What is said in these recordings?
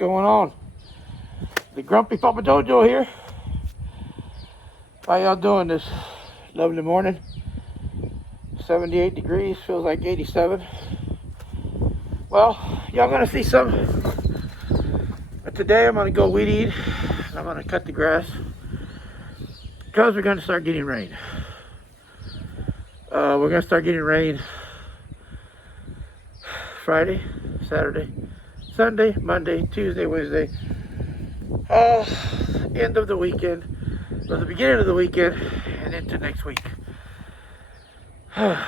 going on? The grumpy Papa JoeJoe here. How y'all doing this lovely morning? 78 degrees, feels like 87. Well, y'all gonna see some. But today I'm gonna go weed eat. And I'm gonna cut the grass because we're gonna start getting rain. We're gonna start getting rain Friday, Saturday, Sunday, Monday, Tuesday, Wednesday. End of the weekend, or the beginning of the weekend, and into next week. Man,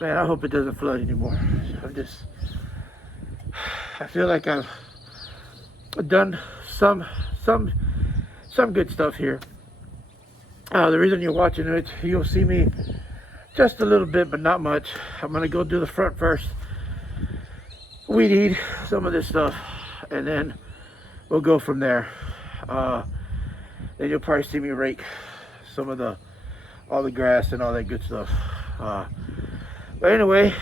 I hope it doesn't flood anymore. I feel like I've done some good stuff here. The reason you're watching it, you'll see me just a little bit, but not much. I'm gonna go do the front first, weed eat some of this stuff, and then we'll go from there. Then you'll probably see me rake some of all the grass and all that good stuff. But anyway,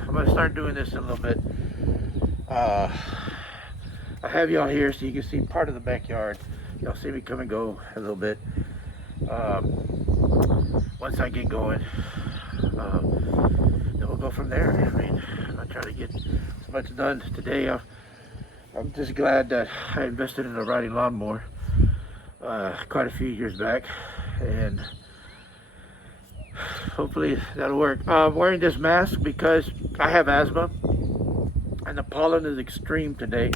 I'm gonna start doing this in a little bit. I have y'all here so you can see part of the backyard. Y'all see me come and go a little bit. Once I get going, then we'll go from there. I mean, I'll try to get so much done today. I'm just glad that I invested in a riding lawnmower quite a few years back, and hopefully that'll work. I'm wearing this mask because I have asthma, and the pollen is extreme today,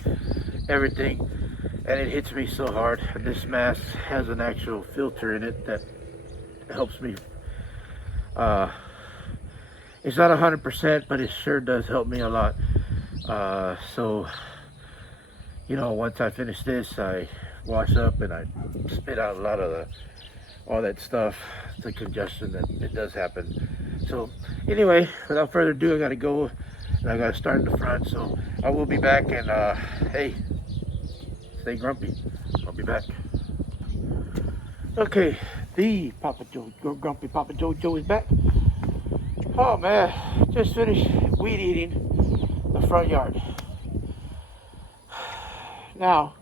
everything, and it hits me so hard. And this mask has an actual filter in it that helps me. It's not 100%, but it sure does help me a lot. So, you know, once I finish this, I wash up and I spit out a lot of all that stuff, the congestion that it does happen. So anyway, without further ado, I gotta go and I gotta start in the front. So I will be back, and hey, stay grumpy. I'll be back. Okay, the grumpy Papa JoeJoe is back. Oh man, just finished weed eating the front yard. Now,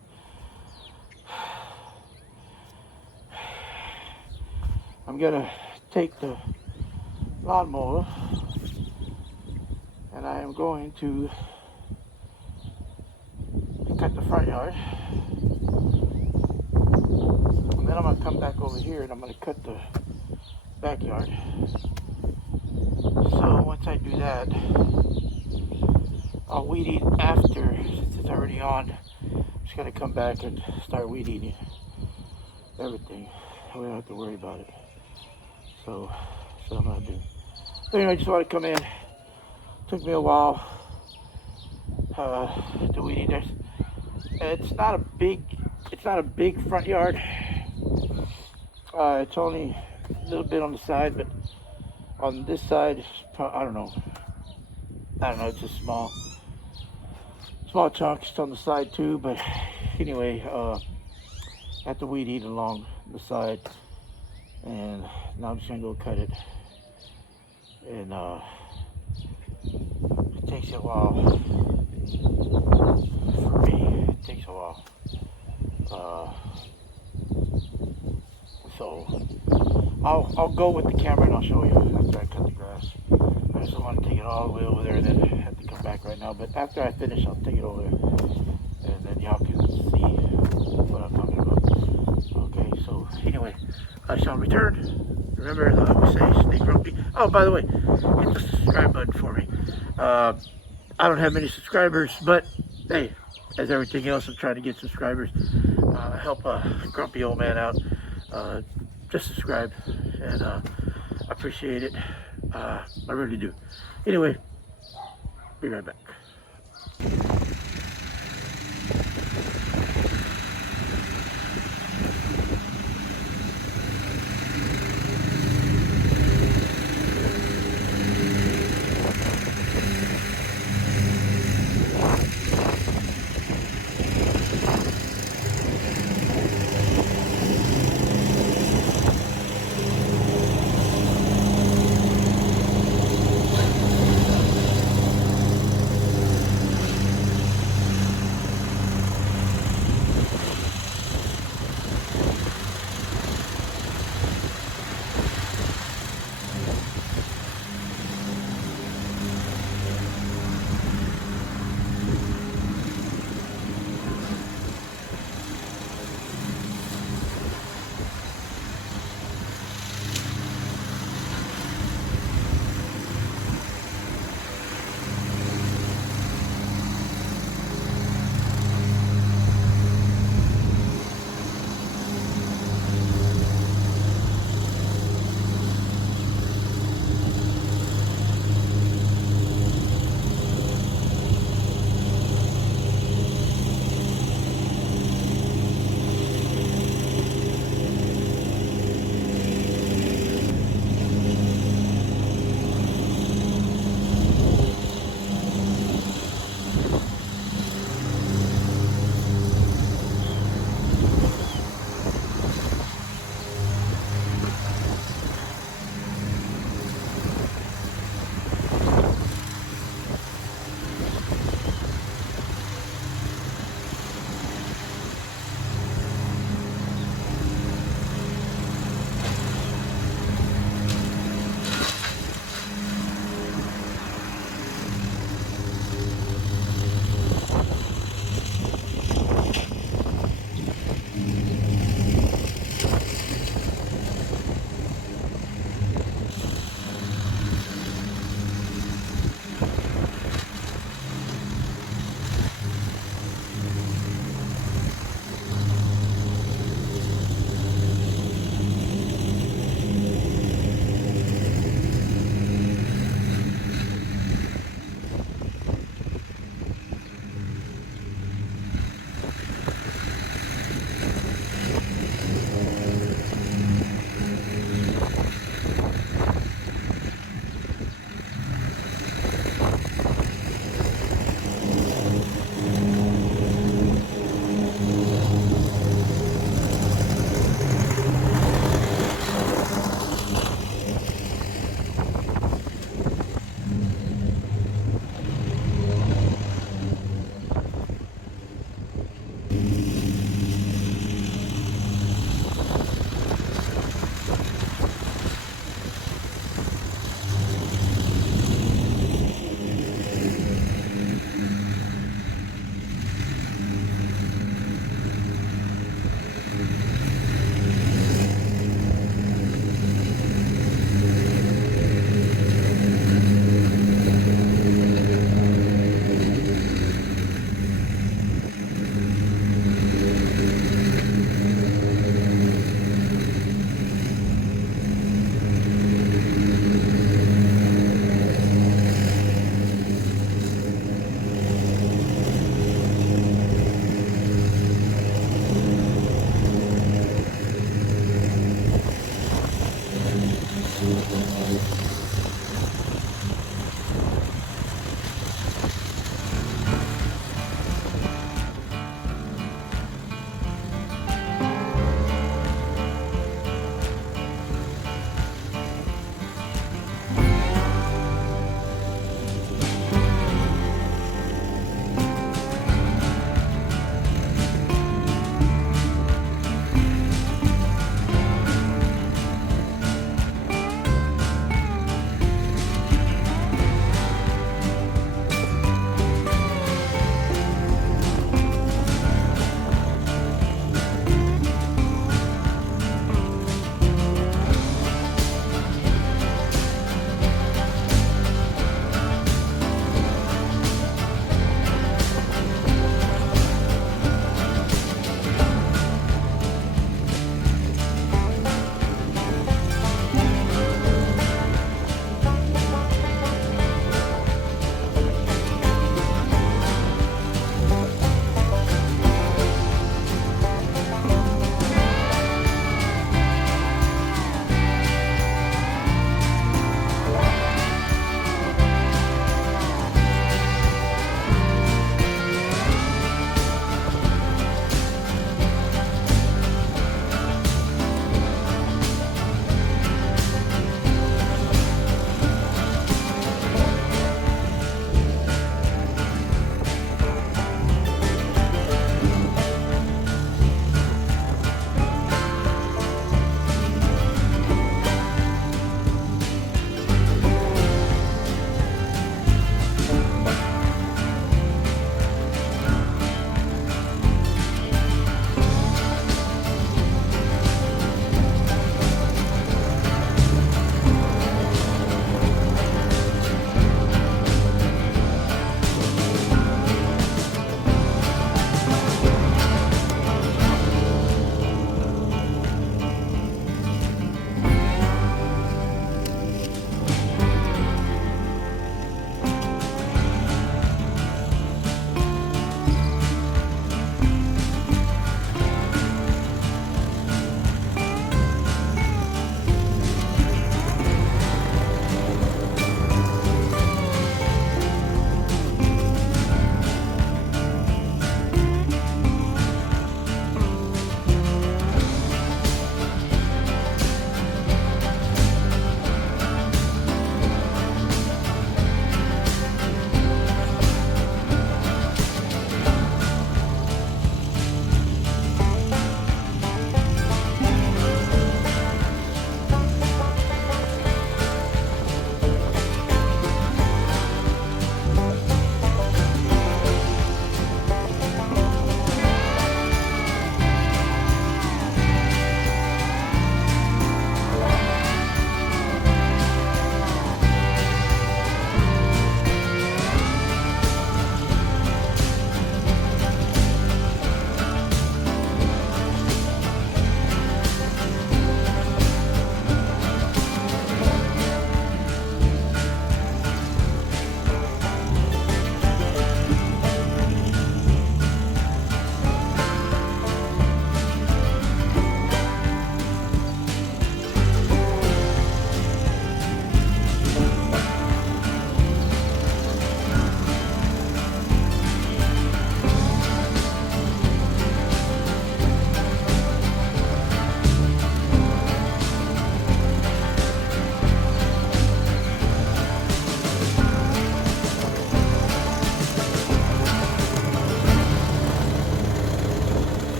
I'm gonna take the lawnmower and I am going to cut the front yard. And then I'm gonna come back over here and I'm gonna cut the backyard. So once I do that, I'll weed eat after, since it's already on. I'm just gonna come back and start weed eating everything. We don't have to worry about it. So that's what I'm gonna do. But anyway, I just want to come in. Took me a while to weed eat. It's not a big front yard. It's only a little bit on the side, but on this side, I don't know. It's a small chunk. It's on the side too. But anyway, I have to weed eat along the side, and now I'm just gonna go cut it. And it takes a while. For me, it takes a while. So I'll go with the camera and I'll show you after I cut the grass. I just don't want to take it all the way over there and then have to come back right now. But after I finish, I'll take it over there, and then y'all can see what I'm talking about. Okay, so anyway, I shall return. Remember, we say stay grumpy. Oh, by the way, hit the subscribe button for me. I don't have many subscribers, but hey, as everything else, I'm trying to get subscribers. Help a grumpy old man out. Just subscribe, and I appreciate it. I really do. Anyway, be right back.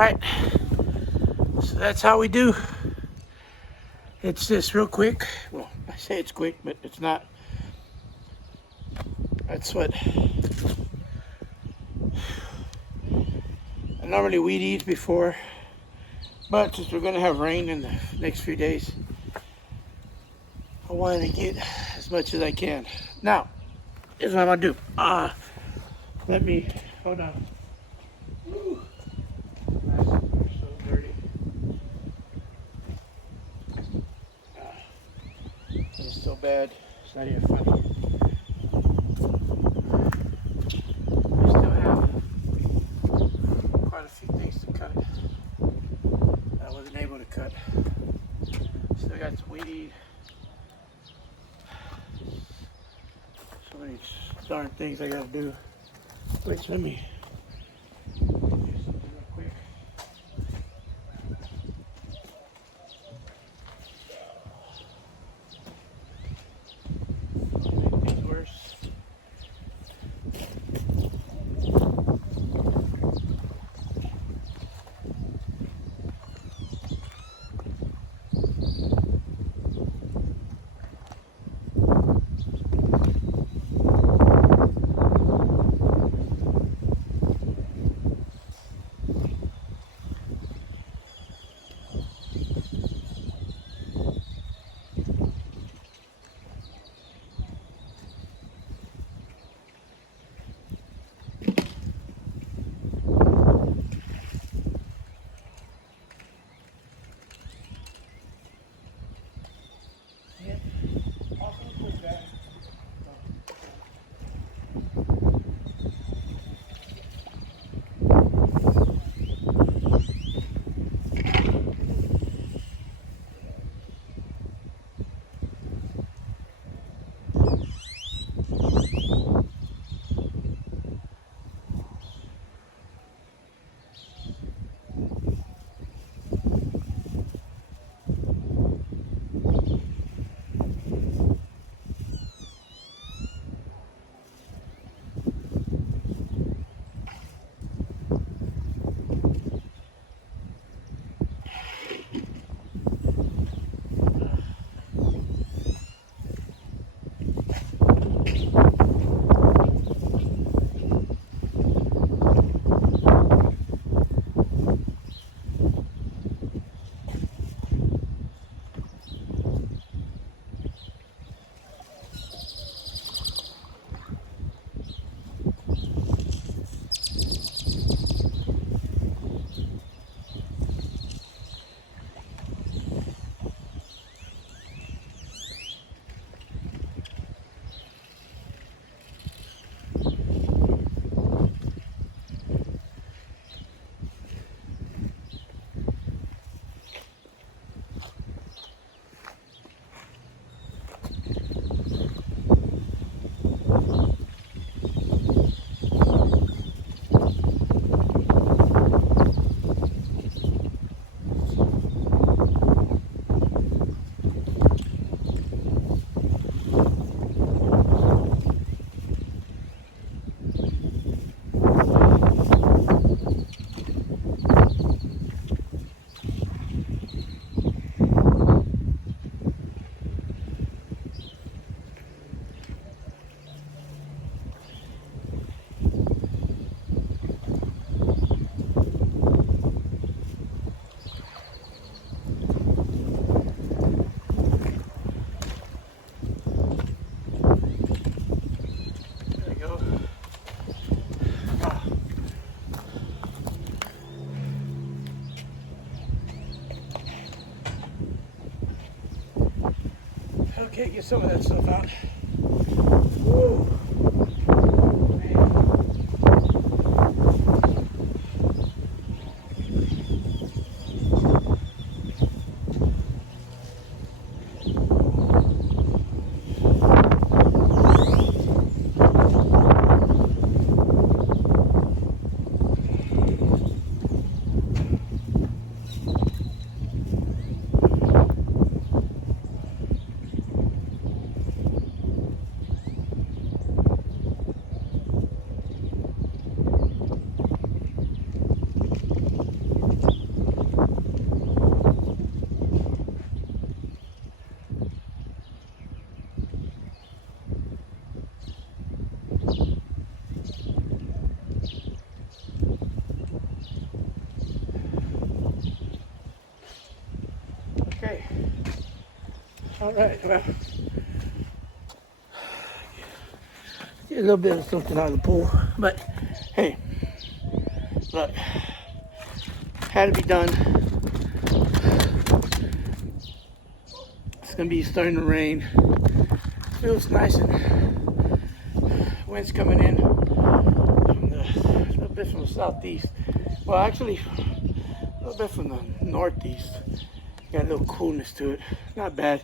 right, so that's how we do. It's just real quick. Well, I say it's quick, but it's not. That's what I normally weed eat before, but since we're gonna have rain in the next few days, I wanted to get as much as I can. Now, here's what I'm gonna do. Let me, hold on. Woo. That's so dirty. It's so bad, it's not even funny. I still have quite a few things to cut that I wasn't able to cut. Still got some weed eat. So many darn things I gotta do. Which, let me do something real quick. Make things worse. Okay, get some of that stuff out. Woo. All right, well, get a little bit of something out of the pool, but hey, look, had to be done. It's gonna be starting to rain. Feels nice and wind's coming in from a little bit from the southeast. Well, actually, a little bit from the northeast. Got a little coolness to it. Not bad,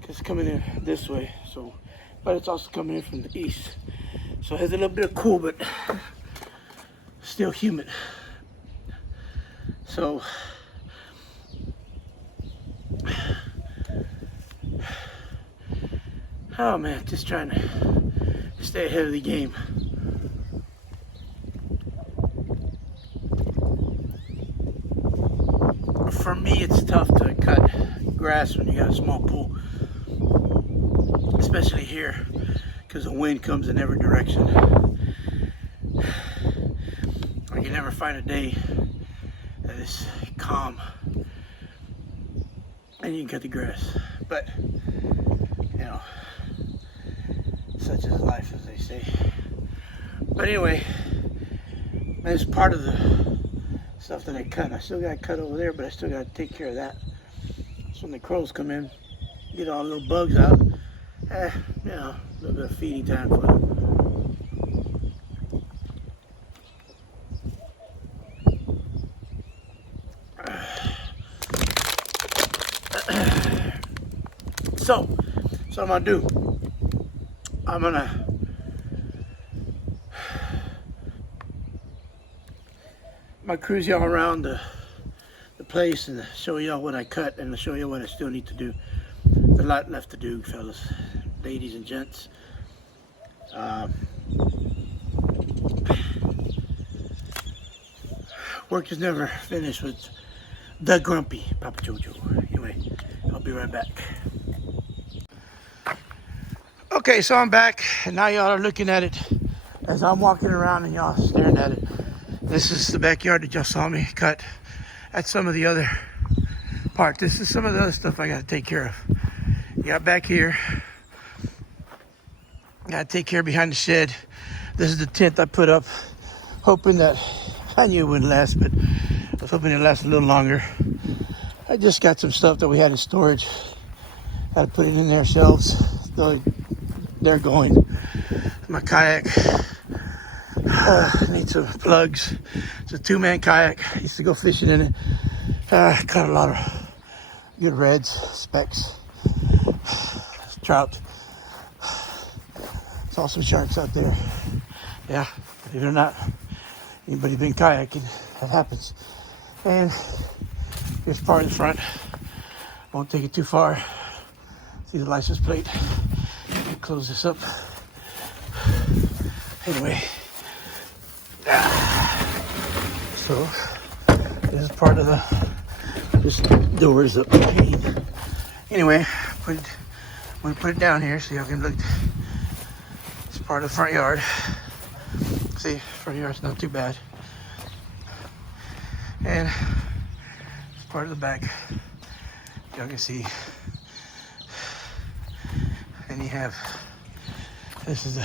because it's coming in this way. So, but it's also coming in from the east. So it has a little bit of cool, but still humid. So, oh man, just trying to stay ahead of the game. For me, it's tough to cut grass when you got a small pool, especially here, because the wind comes in every direction. I can never find a day that is calm and you can cut the grass. But, you know, such is life, as they say. But anyway, that's part of the stuff that I cut. I still got to cut over there, but I still got to take care of that. So when the crows come in, get all the little bugs out. You know, a little bit of feeding time for them. So what I'm gonna do, I'm gonna cruise y'all around the place and show y'all what I cut and show you what I still need to do. There's a lot left to do, fellas, ladies and gents. Work is never finished with the grumpy Papa JoeJoe. Anyway, I'll be right back. Okay, so I'm back, and now y'all are looking at it as I'm walking around and y'all staring at it. This is the backyard that y'all saw me cut. That's some of the other part. This is some of the other stuff I gotta take care of. You got back here, gotta take care behind the shed. This is the tent I put up, hoping that, I knew it wouldn't last, but I was hoping it'd last a little longer. I just got some stuff that we had in storage. Had to put it in there ourselves. They're going. My kayak, need some plugs. It's a 2-man kayak. I used to go fishing in it. Caught a lot of good reds, specks, trout. Saw some sharks out there. Yeah, believe it or not, anybody been kayaking, that happens. And here's part of the front. Won't take it too far. See the license plate. Close this up. Anyway, so this is part of this doors up. Anyway, I'm gonna put it down here so y'all can look. It's part of the front yard. See, front yard's not too bad. And it's part of the back. Y'all can see. And you have, this is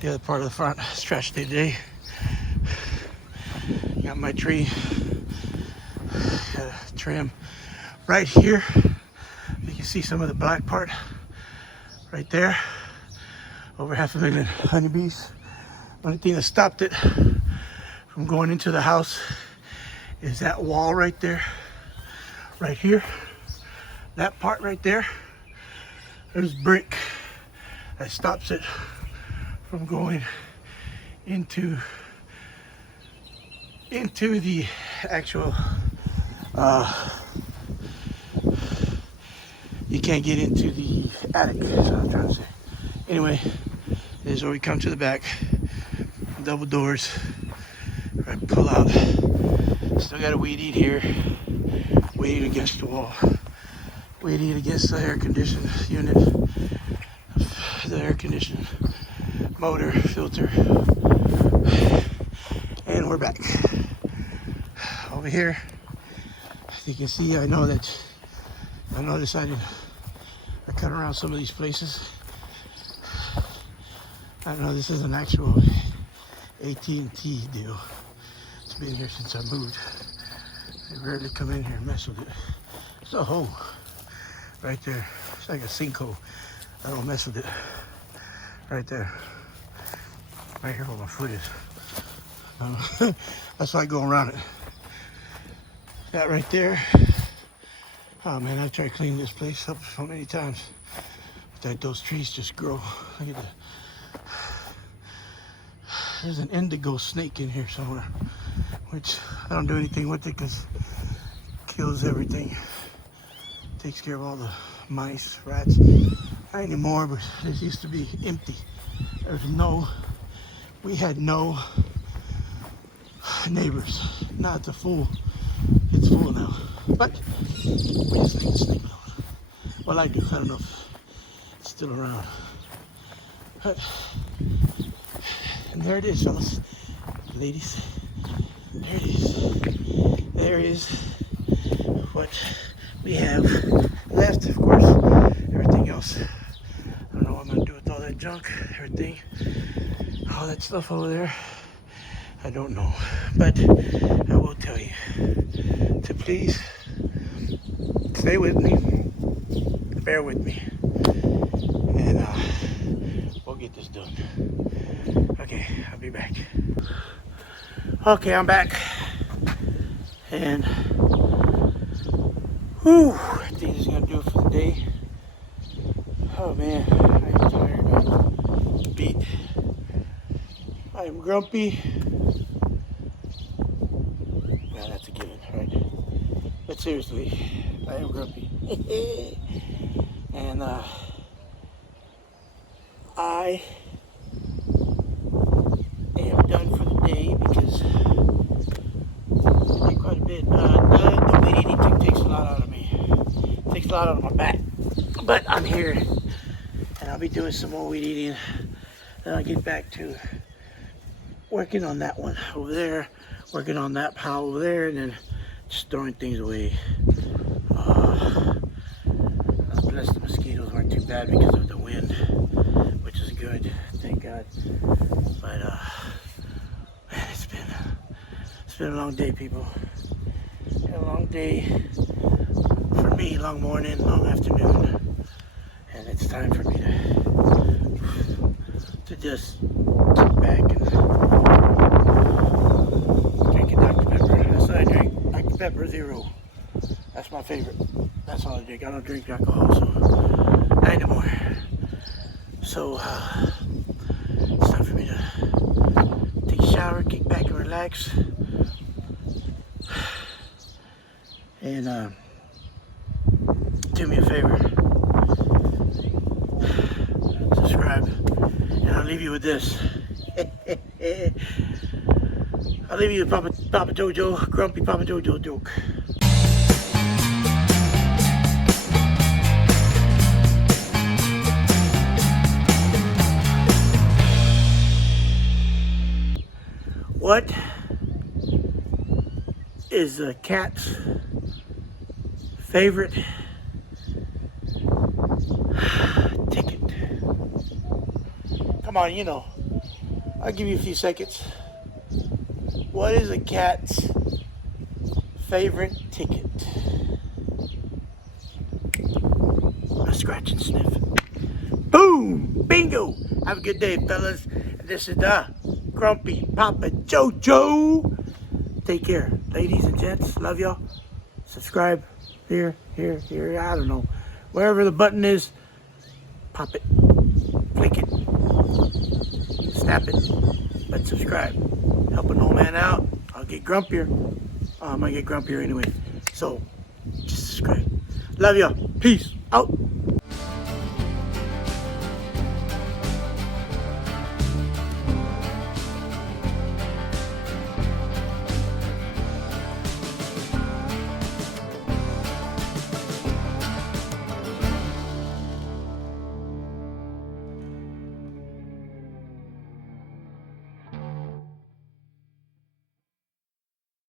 the other part of the front. It's trash day today. Got my tree. Got a trim right here. You can see some of the black part right there. Over 500,000 honeybees. Only thing that stopped it from going into the house is that wall right there. Right here. That part right there. There's brick that stops it from going into the actual, you can't get into the attic, that's what I'm trying to say. Anyway, this is where we come to the back. Double doors. Right, pull out. Still got a weed eat here. Weed eat against the wall. Weed eat against the air conditioning unit. The air conditioning motor, filter. And we're back. Over here, you can see, I noticed I cut around some of these places. I know this is an actual AT&T deal. It's been here since I moved. They rarely come in here and mess with it. It's a hole right there. It's like a sinkhole. I don't mess with it. Right there. Right here where my foot is. That's why I go around it. That right there. Oh man, I've tried cleaning this place up so many times. But those trees just grow. Look at that. There's an indigo snake in here somewhere, which I don't do anything with it because it kills everything. Takes care of all the mice, rats. Not anymore, but this used to be empty. We had no neighbors. Now it's full now. But we just leave the snake alone. Well, I do. I don't know if it's still around. But, and there it is, fellas, ladies. There it is. There is what we have left. Of course, everything else. I don't know what I'm gonna do with all that junk, everything, all that stuff over there. I don't know, but I will tell you to please stay with me, bear with me, and we'll get this done. Okay, I'll be back. Okay, I'm back, and whew, I think this is gonna do it for the day. Oh man, I'm tired. I'm beat. I am grumpy. Well, that's a given, right? But seriously, I am grumpy. And I am done for the day because I did quite a bit. The weed eating takes a lot out of me. It takes a lot out of my back. But I'm here, and I'll be doing some more weed eating. Then I'll get back to working on that one over there, working on that pile over there, and then just throwing things away. Bless the mosquitoes weren't too bad because of the wind, which is good, thank God. But man, it's been a long day, people. Been a long day for me, long morning, long afternoon, and it's time for me to just sit back and drink a Dr. Pepper. That's what I drink, Dr. Pepper Zero. That's my favorite. That's all I drink. I don't drink alcohol, so not anymore. So it's time for me to take a shower, kick back and relax. And do me a favor, subscribe, and I'll leave you with this. I'll leave you with Papa JoeJoe, grumpy Papa JoeJoe joke. What is a cat's favorite ticket? Come on, you know. I'll give you a few seconds. What is a cat's favorite ticket? A scratch and sniff. Boom! Bingo! Have a good day, fellas. This is the Grumpy Papa JoeJoe. Take care, ladies and gents. Love y'all. Subscribe here, I don't know. Wherever the button is, pop it, click it, snap it, but subscribe. Help an old man out. I'll get grumpier. I might get grumpier anyway. So, just subscribe. Love y'all. Peace out.